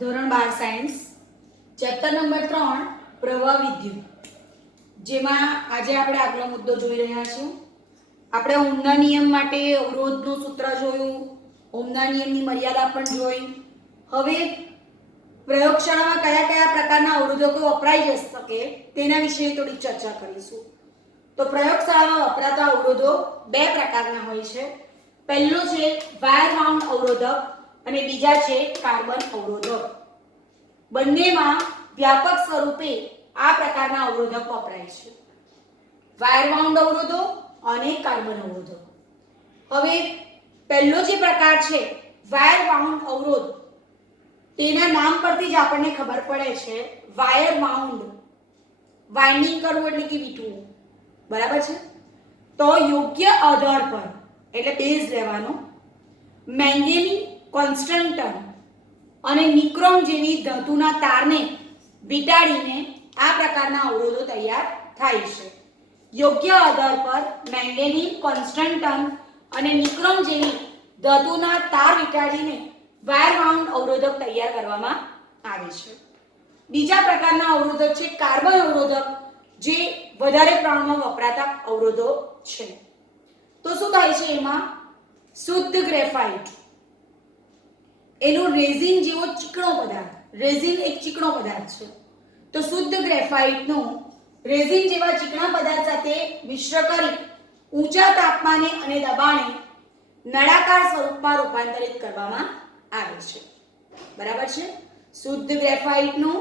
ધોરણ 12 science chapter number 3 પ્રવાહ વિદ્યુત, જેમાં આજે આપણે આગલો મુદ્દો જોઈ રહ્યા છીએ. આપણે ઓહમના નિયમ માટે અવરોધનું સૂત્ર જોયું, ઓહમના નિયમની મર્યાદા પણ જોઈ. હવે પ્રયોગશાળામાં કયા કયા પ્રકારના અવરોધકો વપરાઈ શકે તેના વિશે થોડી ચર્ચા કરીશું. તો પ્રયોગશાળામાં વપરાતા અવરોધો બે પ્રકારના હોય છે. પહેલો છે વાયર વાઉન્ડ અવરોધક અને બીજા છે કાર્બન અવરોધક. બંનેમાં વ્યાપક સ્વરૂપે આ પ્રકારના અવરોધક વપરાય છે, વાયર વાઉન્ડ અવરોધો અને કાર્બન અવરોધકો. હવે પહેલો જે પ્રકાર છે વાયર વાઉન્ડ અવરોધ, તેના નામ પરથી જ આપણને ખબર પડે છે વાયર વાઉન્ડ, વાઇન્ડિંગ કરવું એટલે કે વીંટવું, બરાબર છે. તો યોગ્ય આધાર પર એટલે બેઝ લેવાનો મેંગેની કોન્સ્ટન્ટન અને નિક્રોમ જેવી ધાતુના તારને વીંટાળીને આ પ્રકારના અવરોધો તૈયાર થાય છે. યોગ્ય આધાર પર મેંગેની કોન્સ્ટન્ટન અને નિક્રોમ જેવી ધાતુના તાર વીંટાળીને વાયર વાઉન્ડ અવરોધક તૈયાર કરવામાં આવે છે. બીજા પ્રકારના અવરોધક છે કાર્બન અવરોધક, જે વધારે પ્રમાણમાં વપરાતા અવરોધો છે. તો શું થાય છે એમાં? શુદ્ધ ગ્રેફાઇટ, એનો રેઝિન જેવો ચીકણો પદાર્થ, રેઝિન એક ચીકણો પદાર્થ છે, તો શુદ્ધ ગ્રેફાઇટનું રેઝિન જેવા ચીકણા પદાર્થ સાથે મિશ્ર કરી ઊંચા તાપમાને અને દબાણે નળાકાર સ્વરૂપમાં રૂપાંતરિત કરવામાં આવે છે, બરાબર છે. શુદ્ધ ગ્રેફાઇટનું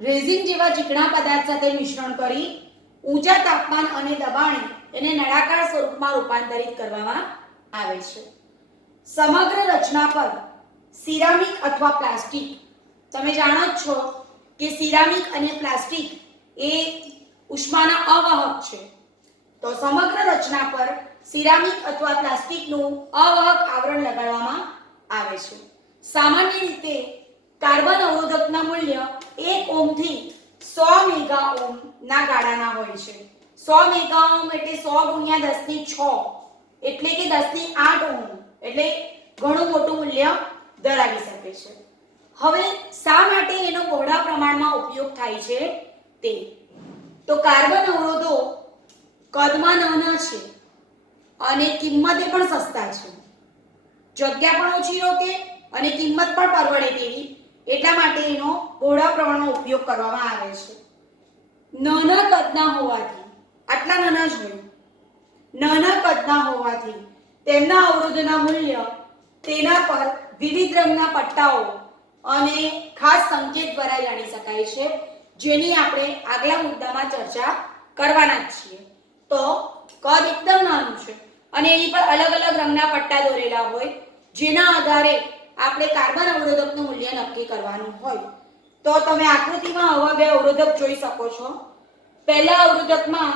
રેઝિન જેવા ચીકણા પદાર્થ સાથે મિશ્રણ કરી ઊંચા તાપમાન અને દબાણે એને નળાકાર સ્વરૂપમાં રૂપાંતરિત કરવામાં આવે છે. સમગ્ર રચના પર સિરામિક અથવા પ્લાસ્ટિક, તમે જાણો જ છો કે સિરામિક અને પ્લાસ્ટિક એ ઉષ્માના અવાહક છે, તો સમગ્ર રચના પર સિરામિક અથવા પ્લાસ્ટિકનું અવાહક આવરણ લગાડવામાં આવે છે. સામાન્ય રીતે કાર્બન અવરોધકના મૂલ્ય 1 ઓહ્મ થી 100 મેગા ઓહ્મ ના ગાળાના હોય છે. 100 મેગા ઓહ્મ એટલે 100 ગુણ્યા 10 ની 6 એટલે કે 10 ની 8 ઓહ્મ, એટલે ઘણું મોટું મૂલ્ય ધરાવી શકે છે. હવે શા માટે એનો બહોળા પ્રમાણમાં ઉપયોગ થાય છે તે? તો કાર્બન અવરોધો કદમાં નાના છે અને કિંમતે પણ સસ્તા છે, જગ્યા પણ ઓછી રોકે અને કિંમત પણ પરવડે તેવી, એટલા માટે એનો બહોળા પ્રમાણમાં ઉપયોગ કરવામાં આવે છે. નાના કદના હોવાથી, આટલા નાના જ હોય, નાના કદના હોવાથી તેમના અવરોધના મૂલ્ય તેના પર વિવિધ રંગના પટ્ટાઓ અને ખાસ સંકેત દ્વારા જાણી શકાય છે, જેની આપણે આગલા મુદ્દામાં ચર્ચા કરવાના જ છીએ. તો કદ એકદમ નાનું છે અને એની પર અલગ અલગ રંગના પટ્ટા દોરેલા હોય, જેના આધારે આપણે કાર્બન અવરોધકનું મૂલ્ય નક્કી કરવાનું હોય. તો તમે આકૃતિમાં આવા બે અવરોધક જોઈ શકો છો. પહેલા અવરોધકમાં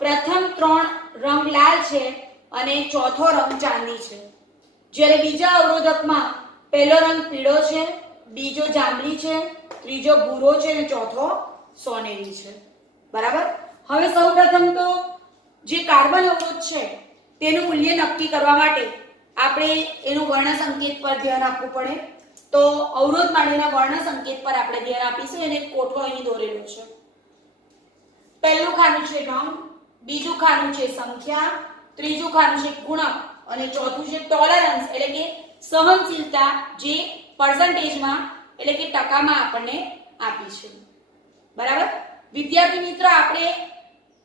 પ્રથમ 3 રંગ લાલ છે અને ચોથો રંગ ચાંદી છે, જ્યારે બીજા અવરોધકમાં પહેલો રંગ પીળો છે, બીજો જાંબલી છે, ત્રીજો ભૂરો છે અને ચોથો સોનેરી છે, બરાબર. હવે સૌપ્રથમ તો જે કાર્બન અવરોધ છે તેનું મૂલ્ય નક્કી કરવા માટે આપણે એનું વર્ણ સંકેત પર ધ્યાન આપવું પડે. તો અવરોધ માટેના વર્ણ સંકેત પર આપણે ધ્યાન આપીશું. એને કોઠો અહીં દોરેલો છે. પહેલું ખાનું છે રંગ, બીજું ખાનું છે સંખ્યા, ત્રીજું ખાનું છે ગુણક અને ચોથું છે ટોલરન્સ એટલે કે સહનશીલતા, જે પર્સન્ટેજમાં એટલે કે ટકામાં આપણને આપી છે, બરાબર. વિદ્યાર્થી મિત્ર, આપણે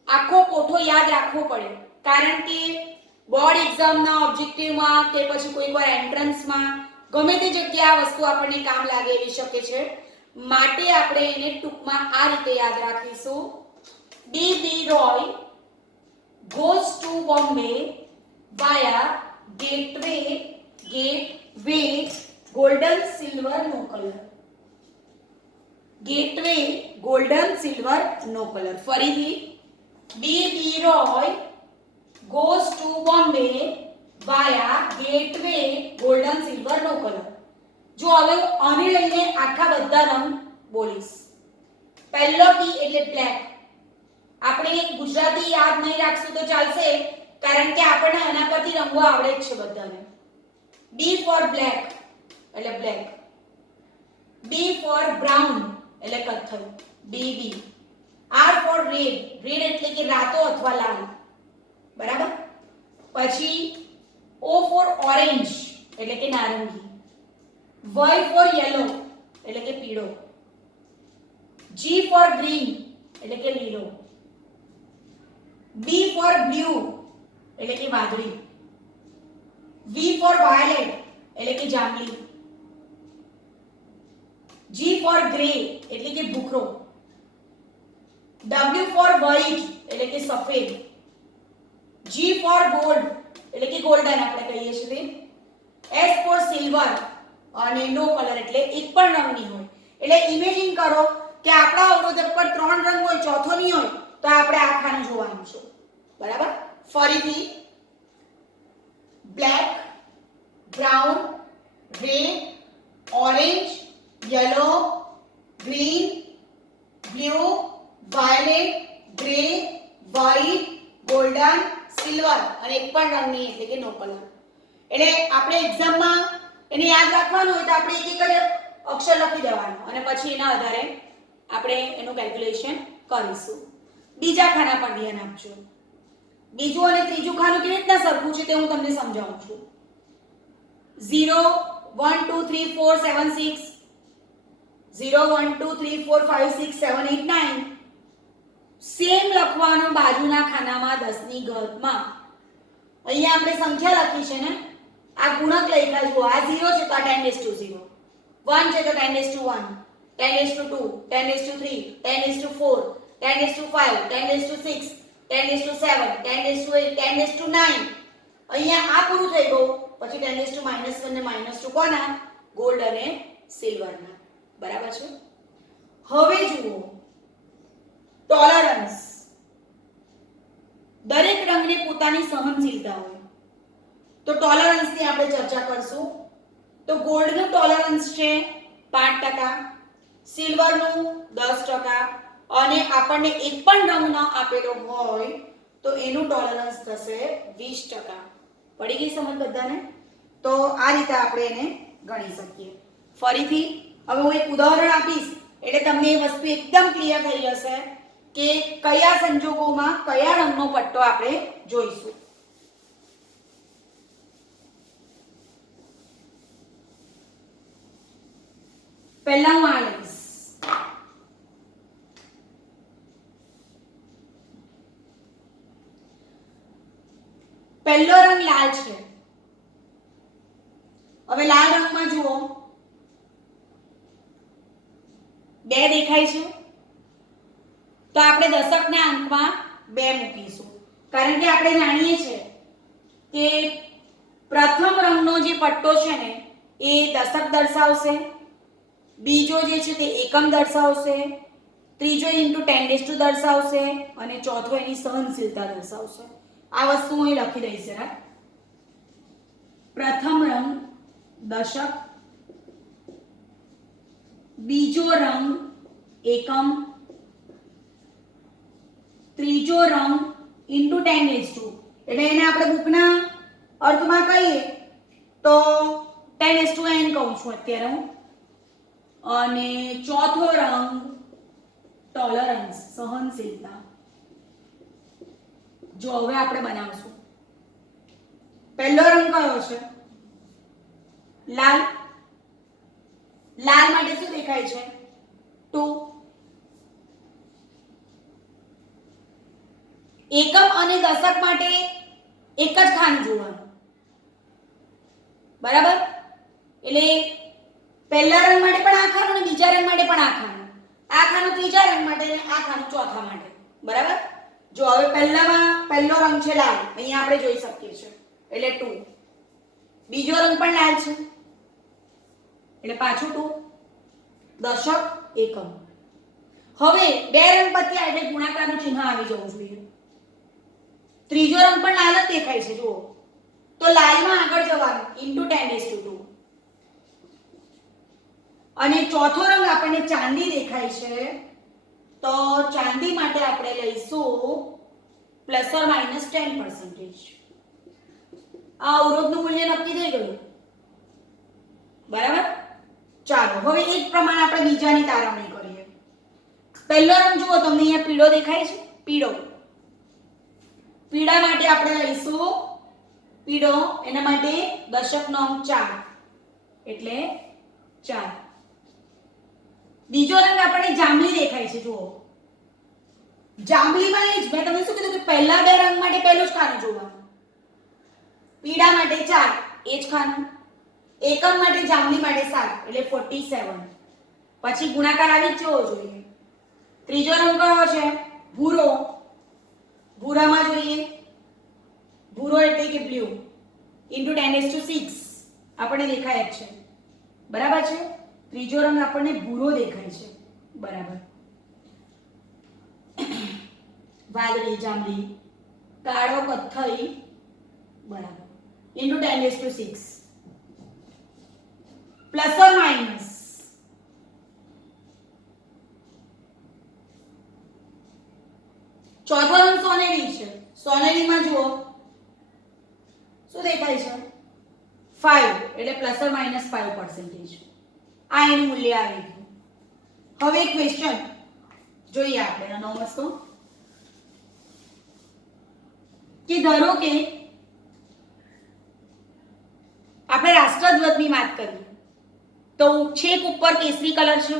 આખો કોઠો યાદ રાખવો પડે, કારણ કે બોર્ડ એક્ઝામના ઓબ્જેક્ટિવમાં કે પછી કોઈકવાર એન્ટ્રન્સમાં ગમે તે જગ્યાએ આ વસ્તુ આપણને કામ લાગે એવી શકે છે. માટે આપણે એને ટૂંકમાં આ રીતે યાદ રાખીશું. D Roy goes to Bombay via gateway golden silver no color. gateway golden silver no color. ફરીથી D Roy goes to Bombay via gateway golden silver no color. જો હવે આને લઈને આખા બધા રંગ બોલીશ. પહેલો ટી એટલે બ્લેક. આપણે ગુજરાતી યાદ નહીં રાખશું તો ચાલશે, કારણ કે આપણને આના પરથી રંગો આવડે જ છે બધાને. B for black એટલે black. B B for brown એટલે કથ્થઈ, BB. R for red, red એટલે કે રાતો અથવા લાલ, બરાબર. પછી O for orange એટલે કે નારંગી, Y for yellow એટલે કે પીળો, G for green એટલે કે લીલો, B for blue એટલે કે વાદળી, V for violet એટલે કે જાંબલી, G for grey એટલે કે ભૂખરો, W for white એટલે કે સફેદ, G for gold એટલે કે ગોલ્ડન આપણે કહીએ છીએ, S for silver અને નો કલર એટલે એક પણ રંગ નહીં હોય. એટલે ઇમેજિન કરો કે આપણા અવરોધક પર 3 રંગ હોય, ચોથો નહીં હોય, તો આપણે આ ખાનું જોવાનું છે, બરાબર. ફરીથી black, brown, red, orange, yellow, green, blue, violet, grey, white, golden, silver અને એક પણ રંગ નહીં એટલે કે નો કલર. એટલે આપણે એક્ઝામમાં એને યાદ રાખવાનું હોય તો આપણે એક એક અક્ષર લખી દેવાનો અને પછી એના આધારે આપણે એનું કેલ્ક્યુલેશન કરીશું. બીજા ખાના પર ધ્યાન આપજો. બીજું અને ત્રીજું ખાનું કેવી રીતના સરખું છે તે હું તમને સમજાવું છું. 0 1 2 3 4 7 6 0 1 2 3 4 5 6 7 8 9 સેમ લખવાનો બાજુના ખાનામાં 10 ની ઘાતમાં. અહીંયા આપણે સંખ્યા લખી છે ને, આ ગુણક લખ્યા જુઓ, આ 0 છે તો આ 10^0, 1 છે તો 10^1, 10^2, 10^3, 10^4, 10^5, 10^6, 10^7, 10^8, 10^9. અહીંયા આ પૂરું થઈ ગયું. પછી 10^-1 ને -2 કોના? ગોલ્ડ અને સિલ્વરના, બરાબર છે. હવે જુઓ ટોલરન્સ. દરેક રંગની પોતાની સહનશીલતા હોય, તો ટોલરન્સની આપણે ચર્ચા કરશું. તો ગોલ્ડનું ટોલરન્સ છે 5%, સિલ્વરનું 10% અને આપણને એક પણ રંગ ન આપેલો હોય તો એનું ટોલરન્સ થશે 20%. પડી ગઈ સમજ બધાને? તો આ રીતે આપણે એને ગણી શકીએ. ફરીથી હવે હું એક ઉદાહરણ આપીશ એટલે તમને એ વસ્તુ એકદમ ક્લિયર થઈ જશે કે કયા સંજોગોમાં કયા રંગનો પટ્ટો આપણે જોઈશું. પહેલા હું આ લઈશ. પહેલો રંગ લાલ છે. હવે લાલ રંગમાં જુઓ 2 દેખાય છે, તો આપણે દશકના અંકમાં 2 મૂકીશું. કારણ કે આપણે જાણીએ છીએ કે પ્રથમ રંગનો જે પટ્ટો છે ને એ દશક દર્શાવશે, બીજો જે છે તે એકમ દર્શાવશે, ત્રીજો * 10 દર્શાવશે અને ચોથો એની સહનશીલતા દર્શાવશે. આ વસ્તુ હું અહીં લખી દઈશ જરા. પ્રથમ રંગ દશક, બીજો રંગ એકમ, ત્રીજો રંગ * 10^2 એટલે એને આપણે બુકના અર્થમાં કહીએ તો 10:n કહું છું અત્યારે હું. અને ચોથો રંગ ટોલરન્સ, સહનશીલતા. જો હવે આપણે બનાવશું. પહેલો રંગ કયો છે? લાલ. લાલ માટે શું દેખાય છે? 2. એકમ અને દશક માટે એક જ ખાનું જોવાનું, બરાબર. એટલે પહેલા રંગ માટે પણ આ ખાનું અને બીજા રંગ માટે પણ આ ખાનું, આ ખાનું ત્રીજા રંગ માટે અને આ ખાનું ચોથા માટે, બરાબર. જો હવે પહેલો રંગ છે લાલ, અહીંયા આપણે જોઈ શકીએ છીએ એટલે 2. બીજો રંગ પણ લાલ છે એટલે પાછું 2. દશક, એકમ. હવે 2 રંગ પત્યા એટલે ગુણાકારનું ચિહ્ન આવી જવું જોઈએ. ત્રીજો રંગ પણ લાલ જ દેખાય છે જુઓ, તો લાલમાં આગળ જવાનું * 10^2. અને ચોથો રંગ આપણને ચાંદી દેખાય છે, તો ચાંદી માટે આપણે લઈશું ±10%. આ અવરોધનું મૂલ્ય નક્કી થઈ ગયું, બરાબર. ચાલો હવે એ જ પ્રમાણે આપણે બીજાની તારવણી કરીએ. પહેલો રંગ જુઓ, તમને અહીંયા પીળો દેખાય છે, પીળો. પીળા માટે આપણે લઈશું પીળો, એના માટે દશકનો અંક 4 એટલે 4. બીજો રંગ આપણને જાંબલી દેખાય છે, જુઓ. જાંબલીમાં એ જ મેં તમને શું કીધું કે પહેલા બે રંગ માટે પહેલું જ ખાનું જોવાનું. પીળા માટે 4 એ જ ખાનું, એકમ માટે જાંબલી માટે 7 એટલે 47. પછી ગુણાકાર આવી જ જવો જોઈએ. ત્રીજો રંગ કયો છે? ભૂરો. ભૂરામાં જોઈએ, ભૂરો એટલે કે બ્લુ ઇન્ટુ 10⁶ આપણને દેખાય જ છે, બરાબર છે. ત્રીજો રંગ આપણને ભૂરો દેખાય છે, બરાબર. વાદળી, જાંબલી, કાળો, કથ્થઈ, બરાબર, ઇન્ટુ 10⁶. પ્લસ ઓર માઇનસ ચોથો રંગ સોનેરી છે. સોનેરીમાં જુઓ શું દેખાય છે? 5 એટલે પ્લસ ઓર માઇનસ 5%. આ એનું મૂલ્ય આવી ગયું. હવે ક્વેશ્ચન જોઈએ આપણે નવો વસ્તુ કે ધારો કે આપણે રાષ્ટ્રધ્વજની વાત કરીએ તો છેક ઉપર કેસરી કલર છે,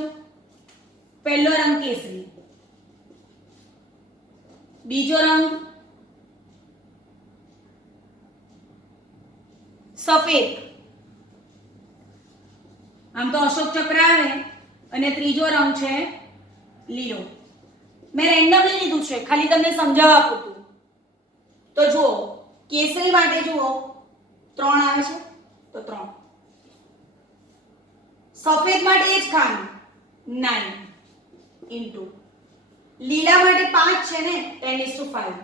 પહેલો રંગ કેસરી. બીજો રંગ સફેદ, આમ તો અશોક ચક્ર આવે, અને ત્રીજો રંગ છે લીલો. મેં રેન્ડમલી લીધું છે ખાલી તમને સમજાવવા પૂરતું. તો જુઓ કેસરી માટે જુઓ 3 આવે છે તો 3. સફેદ માટે એ જ ખાનું 9 ઇન્ટુ લીલા માટે 5 છે ને 10:5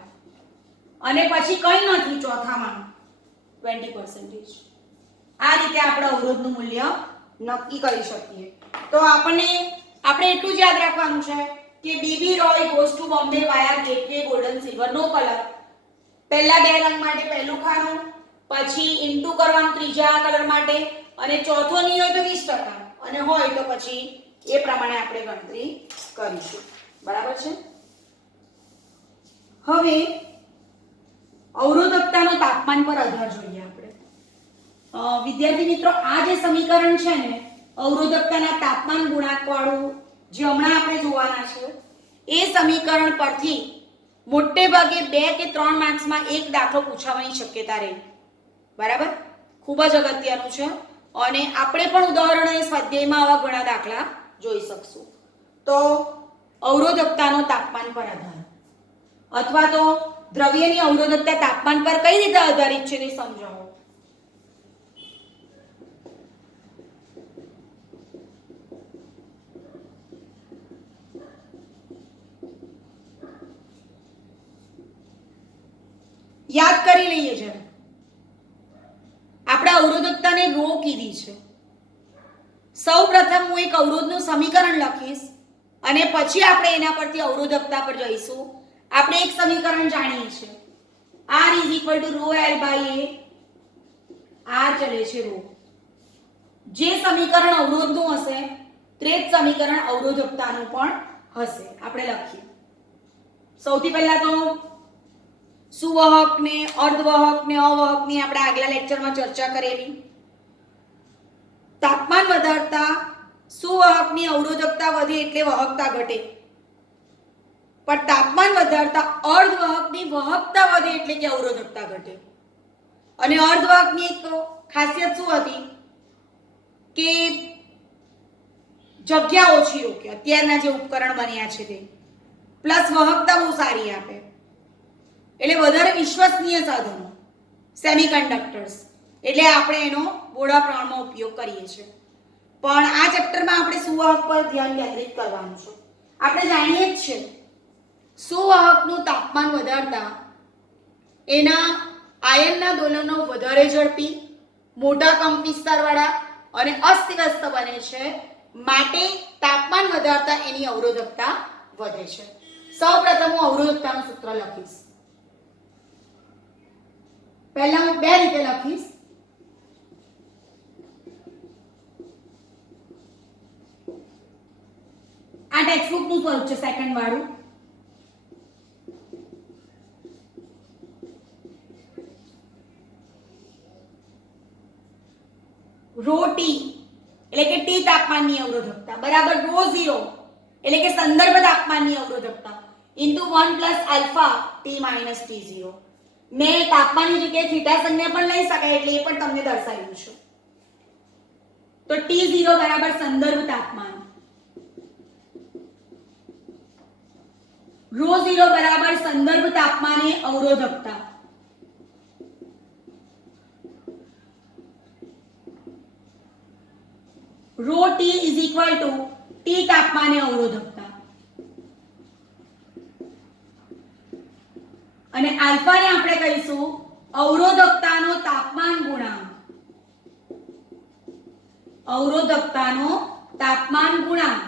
અને પછી કઈ નથી ચોથામાં 20%. આ રીતે આપણે અવરોધનું મૂલ્ય નક્કી કરી શકીએ. તો આપણે એટલું જ યાદ રાખવાનું છે કે BB Roy goes to Bombay via gateway golden silver નો કલર. પહેલા બે રંગ માટે પહેલું ખાનું, પછી ઇન્ટુ કરવાનું ત્રીજા કલર માટે, અને ચોથો નહીં હોય તો 20% અને હોય તો પછી એ પ્રમાણે આપણે ગણતરી કરીશું, બરાબર છે. હવે અવરોધકતાનો તાપમાન પર આધાર જોઈએ આપણે. વિદ્યાર્થી મિત્રો, આ જે સમીકરણ છે ને અવરોધકતાના તાપમાન ગુણાંક વાળું જે હમણાં આપણે જોવાના છે, એ સમીકરણ પરથી મોટે ભાગે 2 કે 3 માર્ક્સમાં એક દાખલો પૂછાવાની શક્યતા રહે, બરાબર. ખૂબ જ અગત્યનું છે અને આપણે પણ ઉદાહરણો સ્વાધ્યાયમાં આવા ઘણા દાખલા જોઈ શકશું. તો અવરોધકતાનો તાપમાન પર આધાર અથવા તો દ્રવ્યની અવરોધકતા તાપમાન પર કઈ રીતે આધારિત છે તે સમજાવો. યાદ કરી લઈએ જરા. આપણે અવરોધકતાને રો કીધી છે. સૌપ્રથમ હું એક અવરોધનું સમીકરણ લખીશ અને પછી આપણે એના પરથી અવરોધકતા પર જઈશું. આપણે એક સમીકરણ જાણીએ છીએ, R = ρl/a. R ચલે છે રો. જે સમીકરણ અવરોધનું હશે તે જ સમીકરણ અવરોધકતાનું પણ હશે. આપણે લખીએ. સૌથી પહેલા તો સુવાહક ને અર્ધવાહક ને અવાહક ની આપણે આગલા લેક્ચરમાં ચર્ચા કરેલી. તાપમાન વધારતા સુવાહકની અવરોધકતા વધે એટલે વાહકતા ઘટે, પણ તાપમાન વધારતા અર્ધવાહકની વાહકતા વધે એટલે કે અવરોધકતા ઘટે. અને અર્ધવાહકની એક ખાસિયત શું હતી કે જગ્યા ઓછી રોકે. અત્યારના જે ઉપકરણ બન્યા છે તે પ્લસ વાહકતા બહુ સારી આપે, એટલે વધારે વિશ્વસનીય સાધનો સેમિકન્ડક્ટર્સ, એટલે આપણે એનો બોડા પ્રમાણમાં ઉપયોગ કરીએ છીએ. પણ આ ચેપ્ટરમાં આપણે સુવાહક પર ધ્યાન કેન્દ્રિત કરવાનું છે. આપણે જાણીએ જ છે સુવાહકનું તાપમાન વધારતા એના આયનના દોલનો વધારે ઝડપી, મોટા કંપવિસ્તારવાળા અને અસ્તવ્યસ્ત બને છે, માટે તાપમાન વધારતા એની અવરોધકતા વધે છે. સૌપ્રથમ હું અવરોધકતાનું સૂત્ર લખીશ. પહેલા હું 2 રીતે લખીશ. ટેક્સ્ટબુક નું સ્વરૂપ છે સેકન્ડ વાળું. રો ટી એટલે કે ટી તાપમાનની અવરોધકતા બરાબર રો 0 એટલે કે સંદર્ભ તાપમાનની અવરોધકતા into 1 plus alpha t minus t 0. મેં તાપમાનની જગ્યાએ થીટા સંજ્ઞા પણ લઈ શકાય એટલે એ પણ તમને દર્શાવ્યું છે. તો T0 બરાબર સંદર્ભ તાપમાન, રો 0 બરાબર સંદર્ભ તાપમાને અવરોધકતા, row T is equal to T તાપમાને અવરોધકતા અને આલ્ફા ને આપણે કહીશું અવરોધકતાનો તાપમાન ગુણાંક. અવરોધકતાનો તાપમાન ગુણાંક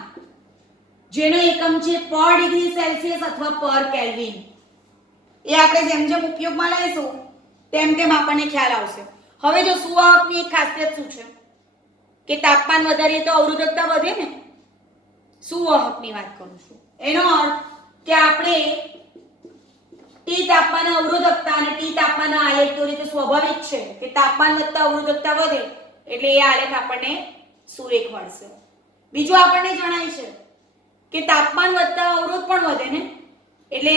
જેનો એકમ છે પર ડિગ્રી સેલ્સિયસ અથવા પર કેલ્વિન. એ આપણે જેમ જેમ ઉપયોગમાં લઈશું તેમ તેમ આપણને ખ્યાલ આવશે. હવે જો સુવાહકની એક ખાસિયત શું છે કે તાપમાન વધારીએ તો અવરોધકતા વધે ને. સુવાહકની વાત કરું છું એનો અર્થ કે આપણે ટી તાપમાન અવરોધકતા અને ટી તાપમાન આલેખ તો રીતે સ્વાભાવિક છે કે તાપમાન વધતા અવરોધકતા વધે એટલે એ આલેખ આપણને સુરેખ મળશે. બીજું આપણને જણાય છે કે તાપમાન વધતા અવરોધ પણ વધે ને એટલે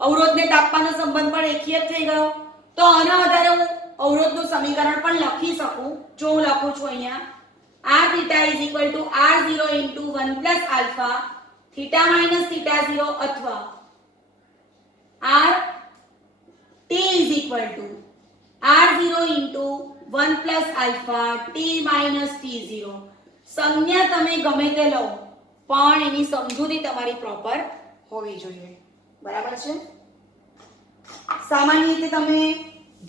અવરોધ ને તાપમાનનો સંબંધ પણ રેખીય થઈ ગયો. તો આના આધારે હું અવરોધનું સમીકરણ પણ લખી શકું. જો હું લખું છું અહીંયા r theta is equal to r0 into 1 plus alpha theta minus theta 0 અથવા r t is equal to r0 into 1 plus alpha t minus t0. સંજ્ઞા તમે ગમે તે લો પણ એની સમજૂતી તમારી પ્રોપર હોવી જોઈએ. બરાબર છે. સામાન્ય રીતે તમે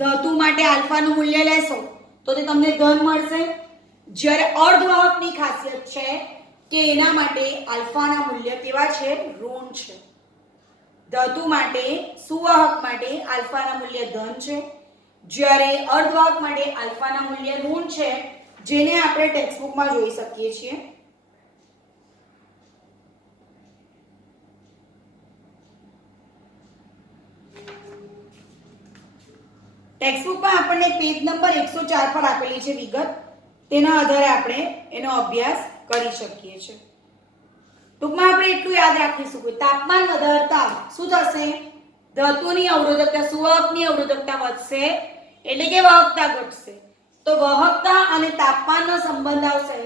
ધાતુ માટે આલ્ફાનું મૂલ્ય લેશો તો તે તમને ધન મળશે. જ્યારે અર્ધવાહકની ખાસિયત છે કે એના માટે આલ્ફાના મૂલ્ય કેવા છે? ઋણ છે. ધાતુ માટે સુવાહક માટે આલ્ફાના મૂલ્ય ધન છે જ્યારે અર્ધવાહક માટે આલ્ફાના મૂલ્ય ઋણ છે જેને આપણે ટેક્સ્ટબુકમાં જોઈ શકીએ છીએ. ટેક્સ્ટબુકમાં આપણને પેજ નંબર 104 પર આપેલી છે વિગત. તેના આધારે આપણે એનો અભ્યાસ કરી શકીએ છીએ. ટૂંકમાં આપણે એટલું યાદ રાખીશું કે તાપમાન વધારતા શું થશે? ધાતુની અવરોધકતા સુવાહકની અવરોધકતા વધશે એટલે કે વાહકતા ઘટશે. તો વાહકતા અને તાપમાનનો સંબંધ આવશે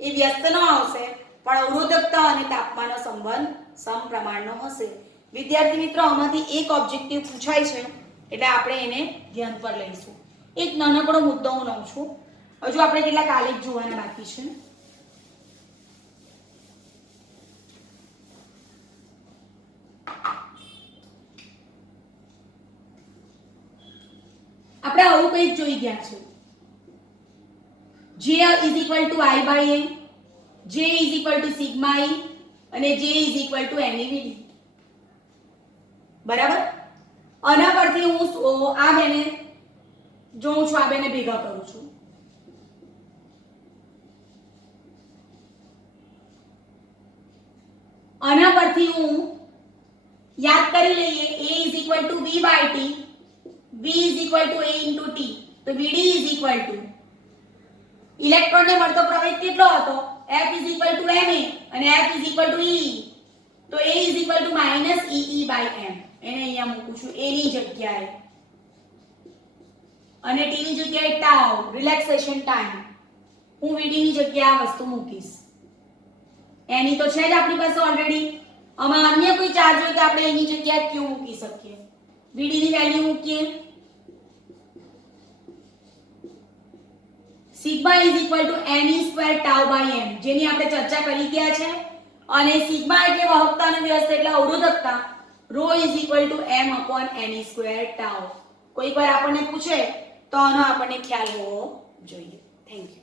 એ વ્યસ્તનો આવશે પણ અવરોધકતા અને તાપમાનનો સંબંધ સમપ્રમાણનો હશે. વિદ્યાર્થી મિત્રો આમાંથી એક ઓબ્જેક્ટિવ પૂછાય છે એટલે આપણે એને ધ્યાન પર લઈશું. એક નાનકડો મુદ્દો હું લઉં છું. હજુ આપણે કેટલાક આલેખ જોવાના બાકી છે. આપણે આવું કંઈક જોઈ ગયા છે. J is equal to I by A, J is equal to sigma E અને J is equal to NEVD. બરાબર. આના પરથી હું આ બેને જોઉં છું, આ બેને ભેગા કરું છું. આના પરથી હું યાદ કરી લઈએ A is equal to V by T, V is equal to A into T. તો VD is equal to ઇલેક્ટ્રોનને મળતો પ્રવેગ કેટલો હતો? F is equal to ma અને F is equal to E. તો A is equal to minus EE by m. એને અહીંયા મૂકું છું A ની જગ્યાએ અને T ની જગ્યાએ ટાઉ રિલેક્સેશન ટાઈમ. હું VD ની જગ્યાએ આ વસ્તુ મૂકીશ. એની તો છે જ આપણી પાસે ઓલરેડી. આમાં અન્ય કોઈ ચાર્જ હોય તો આપણે એની જગ્યાએ Q મૂકી શકીએ. VD ની વેલ્યુ મૂકીએ. Sigma is equal to ne square tau by m જેની આપણે ચર્ચા કરી ગયા છે. અને સિગ્મા એટલે વાહકતાનો વ્યસ્ત એટલે અવરોધકતા. Rho is equal to m upon ne square tau. કોઈક વાર આપણને પૂછે તો આનો આપણને ખ્યાલ હોવો જોઈએ. Thank you.